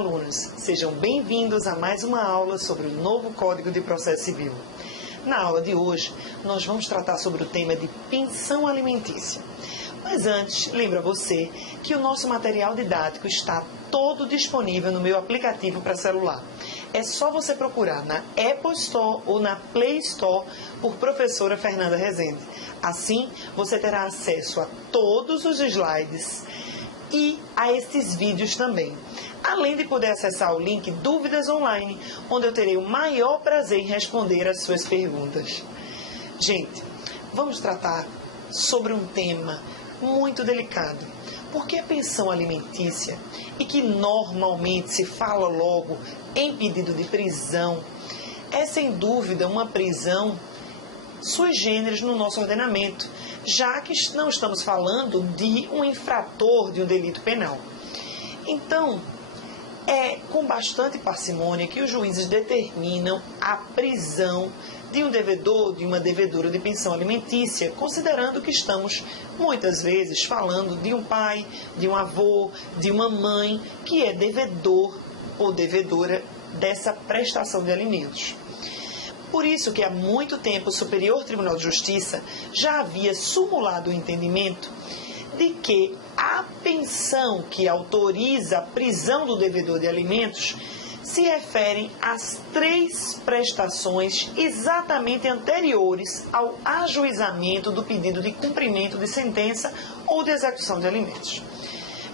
alunos, sejam bem-vindos a mais uma aula sobre o novo Código de Processo Civil. Na aula de hoje, nós vamos tratar sobre o tema de pensão alimentícia. Mas antes, lembra você que o nosso material didático está todo disponível no meu aplicativo para celular. É só você procurar na Apple Store ou na Play Store por Professora Fernanda Rezende. Assim, você terá acesso a todos os slides e a esses vídeos também. Além de poder acessar o link Dúvidas Online, onde eu terei o maior prazer em responder as suas perguntas. Gente, vamos tratar sobre um tema muito delicado, porque a pensão alimentícia, e que normalmente se fala logo em pedido de prisão, é sem dúvida uma prisão sui generis no nosso ordenamento, já que não estamos falando de um infrator de um delito penal. Então, é com bastante parcimônia que os juízes determinam a prisão de um devedor, de uma devedora de pensão alimentícia, considerando que estamos, muitas vezes, falando de um pai, de um avô, de uma mãe, que é devedor ou devedora dessa prestação de alimentos. Por isso que há muito tempo o Superior Tribunal de Justiça já havia sumulado o entendimento de que a pensão que autoriza a prisão do devedor de alimentos se referem às 3 prestações exatamente anteriores ao ajuizamento do pedido de cumprimento de sentença ou de execução de alimentos.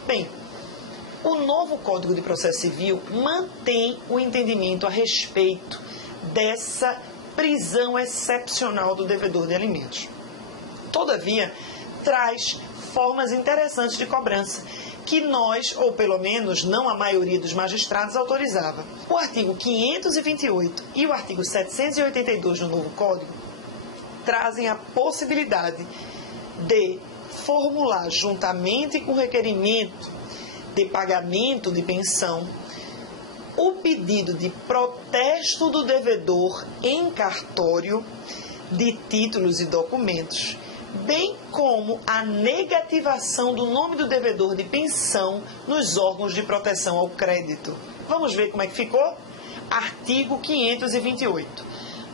Bem, o novo Código de Processo Civil mantém o entendimento a respeito dessa prisão excepcional do devedor de alimentos. Todavia, traz formas interessantes de cobrança, que nós, ou pelo menos não a maioria dos magistrados, autorizava. O artigo 528 e o artigo 782 do novo Código trazem a possibilidade de formular, juntamente com o requerimento de pagamento de pensão, o pedido de protesto do devedor em cartório de títulos e documentos, bem como a negativação do nome do devedor de pensão nos órgãos de proteção ao crédito. Vamos ver como é que ficou? Artigo 528.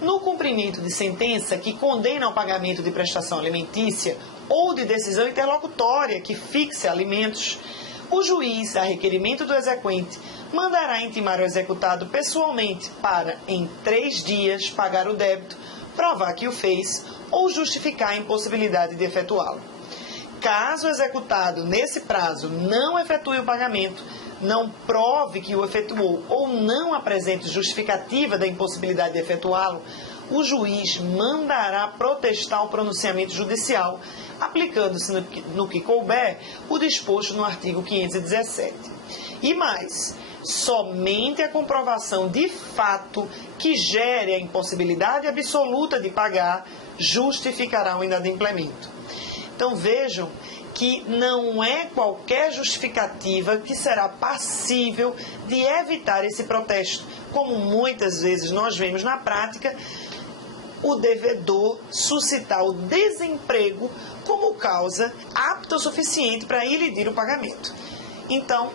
No cumprimento de sentença que condena ao pagamento de prestação alimentícia ou de decisão interlocutória que fixe alimentos, o juiz, a requerimento do exequente, mandará intimar o executado pessoalmente para, em 3 dias, pagar o débito, provar que o fez ou justificar a impossibilidade de efetuá-lo. Caso o executado, nesse prazo, não efetue o pagamento, não prove que o efetuou ou não apresente justificativa da impossibilidade de efetuá-lo, o juiz mandará protestar o pronunciamento judicial, aplicando-se no que couber o disposto no artigo 517. E mais, somente a comprovação de fato que gere a impossibilidade absoluta de pagar justificará o inadimplemento. Então vejam que não é qualquer justificativa que será passível de evitar esse protesto, como muitas vezes nós vemos na prática o devedor suscitar o desemprego como causa apta o suficiente para ilidir o pagamento. Então,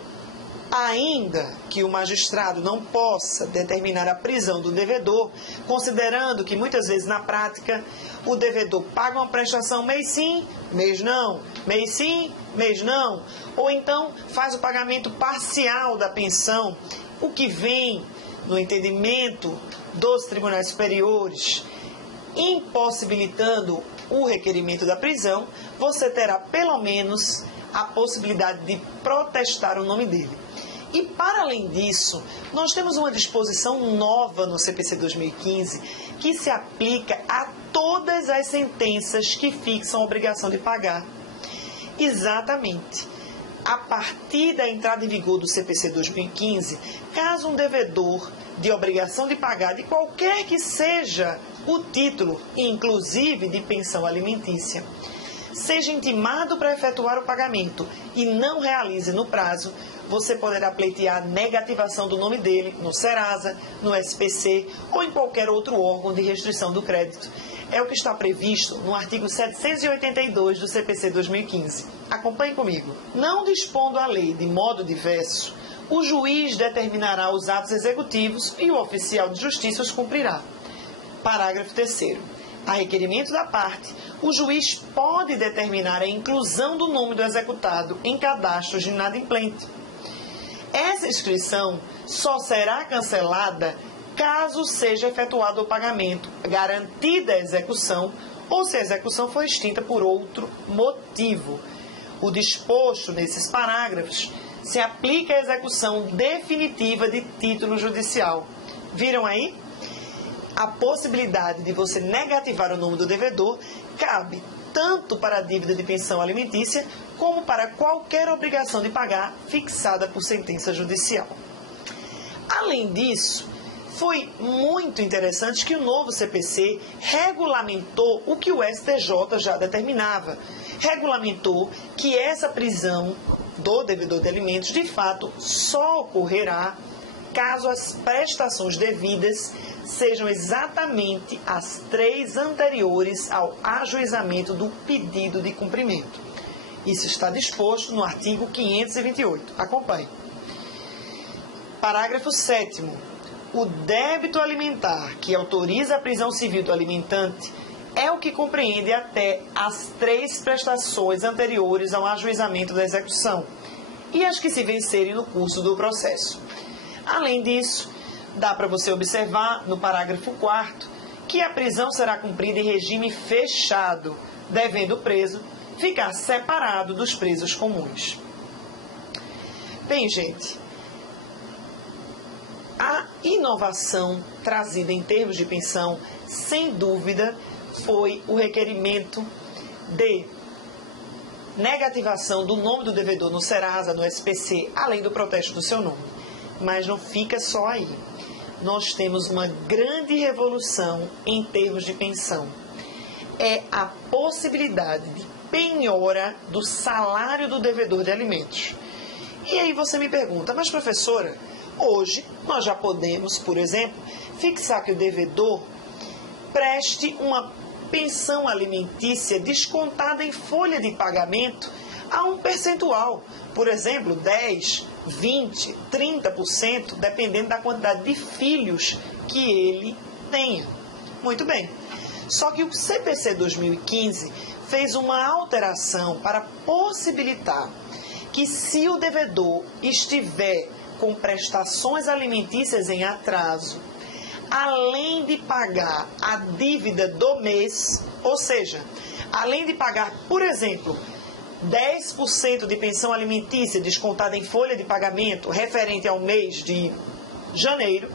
ainda que o magistrado não possa determinar a prisão do devedor, considerando que muitas vezes na prática o devedor paga uma prestação mês sim, mês não, mês sim, mês não, ou então faz o pagamento parcial da pensão, o que vem no entendimento dos tribunais superiores, impossibilitando o requerimento da prisão, você terá pelo menos a possibilidade de protestar o nome dele. E, para além disso, nós temos uma disposição nova no CPC 2015 que se aplica a todas as sentenças que fixam a obrigação de pagar. Exatamente. A partir da entrada em vigor do CPC 2015, caso um devedor de obrigação de pagar de qualquer que seja o título, inclusive de pensão alimentícia, seja intimado para efetuar o pagamento e não realize no prazo, você poderá pleitear a negativação do nome dele no Serasa, no SPC ou em qualquer outro órgão de restrição do crédito. É o que está previsto no artigo 782 do CPC 2015. Acompanhe comigo. Não dispondo a lei de modo diverso, o juiz determinará os atos executivos e o oficial de justiça os cumprirá. Parágrafo 3º. A requerimento da parte, o juiz pode determinar a inclusão do nome do executado em cadastros de inadimplente. Essa inscrição só será cancelada caso seja efetuado o pagamento, garantida a execução ou se a execução for extinta por outro motivo. O disposto nesses parágrafos se aplica à execução definitiva de título judicial. Viram aí? A possibilidade de você negativar o nome do devedor cabe tanto para a dívida de pensão alimentícia como para qualquer obrigação de pagar fixada por sentença judicial. Além disso, foi muito interessante que o novo CPC regulamentou o que o STJ já determinava. Regulamentou que essa prisão do devedor de alimentos, de fato, só ocorrerá caso as prestações devidas sejam exatamente as 3 anteriores ao ajuizamento do pedido de cumprimento. Isso está disposto no artigo 528. Acompanhe. Parágrafo 7º. O débito alimentar que autoriza a prisão civil do alimentante é o que compreende até as 3 prestações anteriores ao ajuizamento da execução e as que se vencerem no curso do processo. Além disso, dá para você observar no parágrafo 4º que a prisão será cumprida em regime fechado, devendo o preso ficar separado dos presos comuns. Bem, gente, a inovação trazida em termos de pensão, sem dúvida, foi o requerimento de negativação do nome do devedor no Serasa, no SPC, além do protesto do seu nome. Mas não fica só aí. Nós temos uma grande revolução em termos de pensão. É a possibilidade de penhora do salário do devedor de alimentos. E aí você me pergunta, mas professora, hoje nós já podemos, por exemplo, fixar que o devedor preste uma pensão alimentícia descontada em folha de pagamento a um percentual, por exemplo, 10%, 20%, 30%, dependendo da quantidade de filhos que ele tenha. Muito bem. Só que o CPC 2015 fez uma alteração para possibilitar que, se o devedor estiver com prestações alimentícias em atraso, além de pagar a dívida do mês, ou seja, além de pagar, por exemplo, 10% de pensão alimentícia descontada em folha de pagamento referente ao mês de janeiro,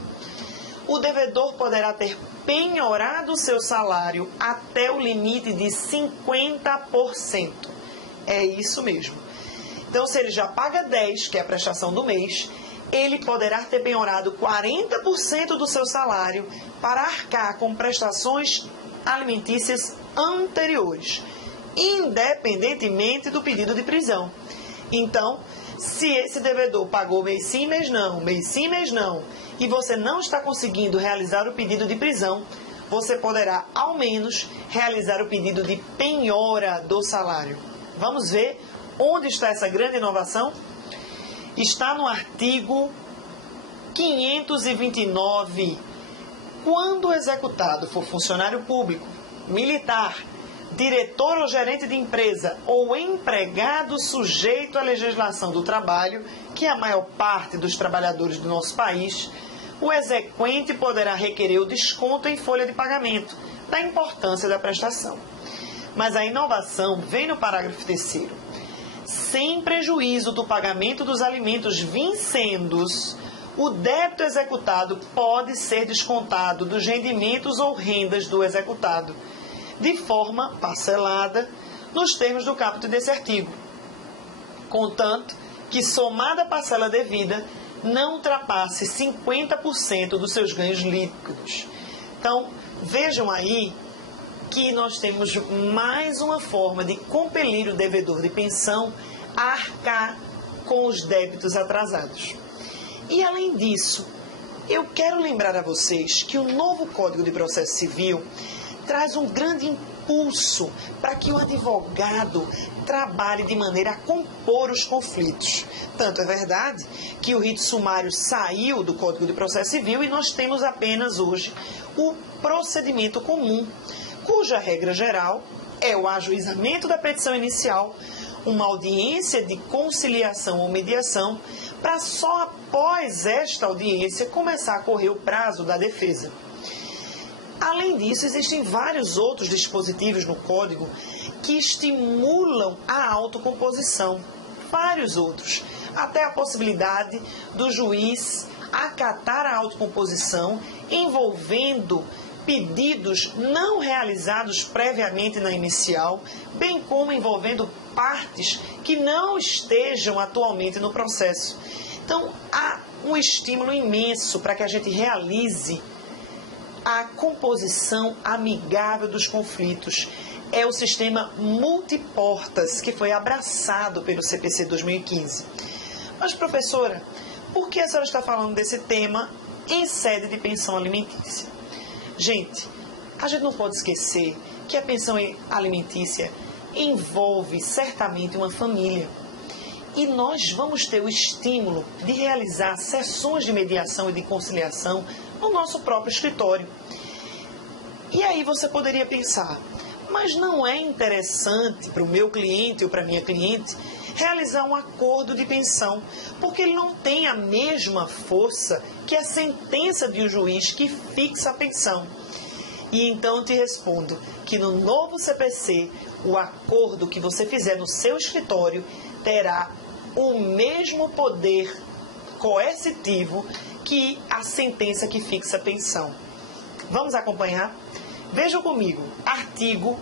o devedor poderá ter penhorado o seu salário até o limite de 50%. É isso mesmo. Então, se ele já paga 10%, que é a prestação do mês, ele poderá ter penhorado 40% do seu salário para arcar com prestações alimentícias anteriores, independentemente do pedido de prisão. Então, se esse devedor pagou mês sim, mês não, e você não está conseguindo realizar o pedido de prisão, você poderá, ao menos, realizar o pedido de penhora do salário. Vamos ver onde está essa grande inovação? Está no artigo 529. Quando o executado for funcionário público, militar, diretor ou gerente de empresa ou empregado sujeito à legislação do trabalho, que é a maior parte dos trabalhadores do nosso país, o exequente poderá requerer o desconto em folha de pagamento da importância da prestação. Mas a inovação vem no parágrafo 3º. Sem prejuízo do pagamento dos alimentos vincendos, o débito executado pode ser descontado dos rendimentos ou rendas do executado, de forma parcelada, nos termos do caput desse artigo, contanto que, somada a parcela devida, não ultrapasse 50% dos seus ganhos líquidos. Então, vejam aí que nós temos mais uma forma de compelir o devedor de pensão a arcar com os débitos atrasados. E, além disso, eu quero lembrar a vocês que o novo Código de Processo Civil traz um grande impulso para que o advogado trabalhe de maneira a compor os conflitos. Tanto é verdade que o rito sumário saiu do Código de Processo Civil e nós temos apenas hoje o procedimento comum, cuja regra geral é o ajuizamento da petição inicial, uma audiência de conciliação ou mediação, para só após esta audiência começar a correr o prazo da defesa. Além disso, existem vários outros dispositivos no Código que estimulam a autocomposição. Vários outros. Até a possibilidade do juiz acatar a autocomposição envolvendo pedidos não realizados previamente na inicial, bem como envolvendo partes que não estejam atualmente no processo. Então, há um estímulo imenso para que a gente realize a composição amigável dos conflitos. É o sistema multiportas que foi abraçado pelo CPC 2015. Mas, professora, por que a senhora está falando desse tema em sede de pensão alimentícia? Gente, a gente não pode esquecer que a pensão alimentícia envolve certamente uma família. E nós vamos ter o estímulo de realizar sessões de mediação e de conciliação no nosso próprio escritório. E aí você poderia pensar, mas não é interessante para o meu cliente ou para a minha cliente realizar um acordo de pensão, porque ele não tem a mesma força que a sentença de um juiz que fixa a pensão. E então eu te respondo que no novo CPC, o acordo que você fizer no seu escritório terá o mesmo poder coercitivo que a sentença que fixa a pensão. Vamos acompanhar? Vejam comigo, artigo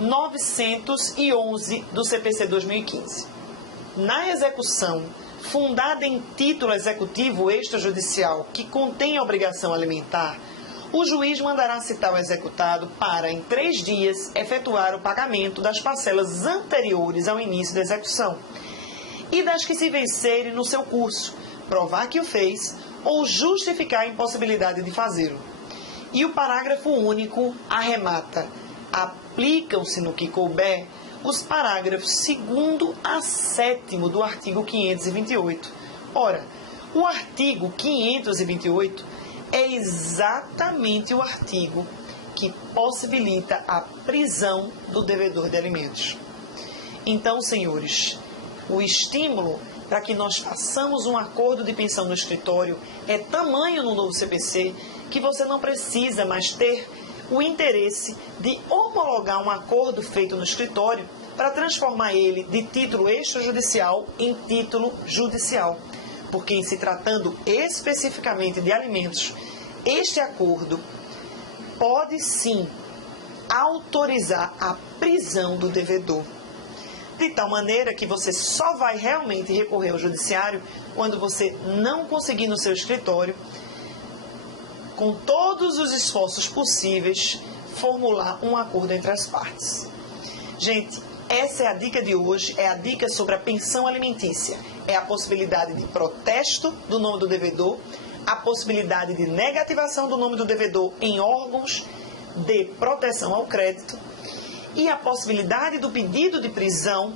911 do CPC 2015. Na execução fundada em título executivo extrajudicial que contém a obrigação alimentar, o juiz mandará citar o executado para, em 3 dias, efetuar o pagamento das parcelas anteriores ao início da execução e das que se vencerem no seu curso, provar que o fez ou justificar a impossibilidade de fazê-lo. E o parágrafo único arremata: aplicam-se no que couber os parágrafos 2º a 7º do artigo 528. Ora, o artigo 528 é exatamente o artigo que possibilita a prisão do devedor de alimentos. Então, senhores, o estímulo para que nós façamos um acordo de pensão no escritório é tamanho no novo CPC que você não precisa mais ter o interesse de homologar um acordo feito no escritório para transformar ele de título extrajudicial em título judicial. Porque, em se tratando especificamente de alimentos, este acordo pode sim autorizar a prisão do devedor. De tal maneira que você só vai realmente recorrer ao judiciário quando você não conseguir no seu escritório, com todos os esforços possíveis, formular um acordo entre as partes. Gente, essa é a dica de hoje, é a dica sobre a pensão alimentícia. É a possibilidade de protesto do nome do devedor, a possibilidade de negativação do nome do devedor em órgãos de proteção ao crédito e a possibilidade do pedido de prisão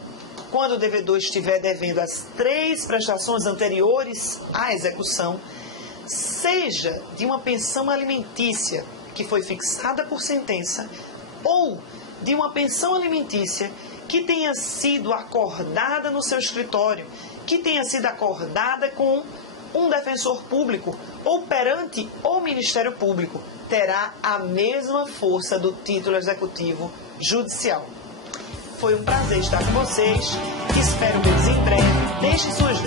quando o devedor estiver devendo as 3 prestações anteriores à execução, seja de uma pensão alimentícia que foi fixada por sentença ou de uma pensão alimentícia que tenha sido acordada no seu escritório, que tenha sido acordada com um defensor público ou perante o Ministério Público, terá a mesma força do título executivo judicial. Foi um prazer estar com vocês. Espero vê-los em breve. Deixe suas